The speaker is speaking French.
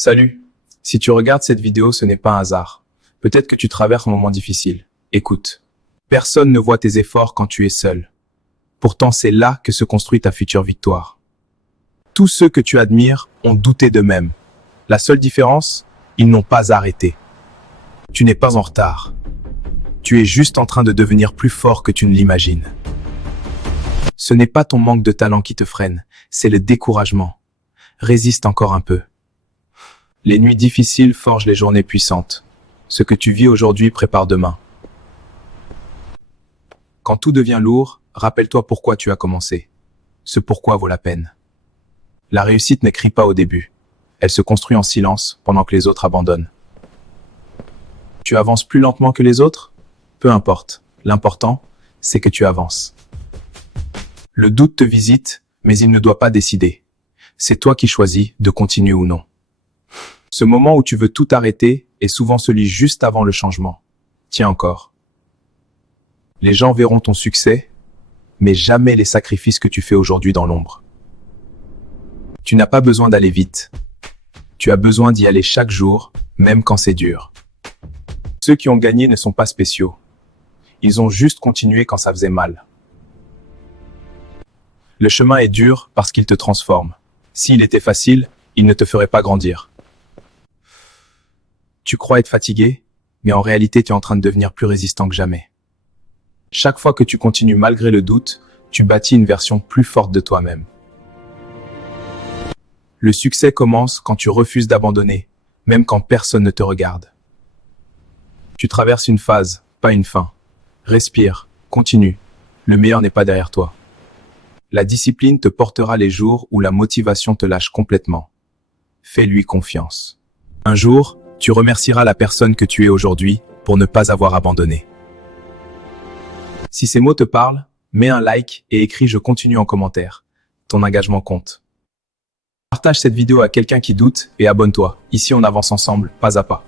Salut! Si tu regardes cette vidéo, ce n'est pas un hasard. Peut-être que tu traverses un moment difficile. Écoute. Personne ne voit tes efforts quand tu es seul. Pourtant, c'est là que se construit ta future victoire. Tous ceux que tu admires ont douté d'eux-mêmes. La seule différence, ils n'ont pas arrêté. Tu n'es pas en retard. Tu es juste en train de devenir plus fort que tu ne l'imagines. Ce n'est pas ton manque de talent qui te freine, c'est le découragement. Résiste encore un peu. Les nuits difficiles forgent les journées puissantes. Ce que tu vis aujourd'hui prépare demain. Quand tout devient lourd, rappelle-toi pourquoi tu as commencé. Ce pourquoi vaut la peine. La réussite n'écrit pas au début. Elle se construit en silence pendant que les autres abandonnent. Tu avances plus lentement que les autres? Peu importe. L'important, c'est que tu avances. Le doute te visite, mais il ne doit pas décider. C'est toi qui choisis de continuer ou non. Ce moment où tu veux tout arrêter est souvent celui juste avant le changement. Tiens encore. Les gens verront ton succès, mais jamais les sacrifices que tu fais aujourd'hui dans l'ombre. Tu n'as pas besoin d'aller vite. Tu as besoin d'y aller chaque jour, même quand c'est dur. Ceux qui ont gagné ne sont pas spéciaux. Ils ont juste continué quand ça faisait mal. Le chemin est dur parce qu'il te transforme. S'il était facile, il ne te ferait pas grandir. Tu crois être fatigué, mais en réalité tu es en train de devenir plus résistant que jamais. Chaque fois que tu continues malgré le doute, tu bâtis une version plus forte de toi-même. Le succès commence quand tu refuses d'abandonner, même quand personne ne te regarde. Tu traverses une phase, pas une fin. Respire, continue. Le meilleur n'est pas derrière toi. La discipline te portera les jours où la motivation te lâche complètement. Fais-lui confiance. Un jour, tu remercieras la personne que tu es aujourd'hui pour ne pas avoir abandonné. Si ces mots te parlent, mets un like et écris « Je continue » en commentaire. Ton engagement compte. Partage cette vidéo à quelqu'un qui doute et abonne-toi. Ici, on avance ensemble, pas à pas.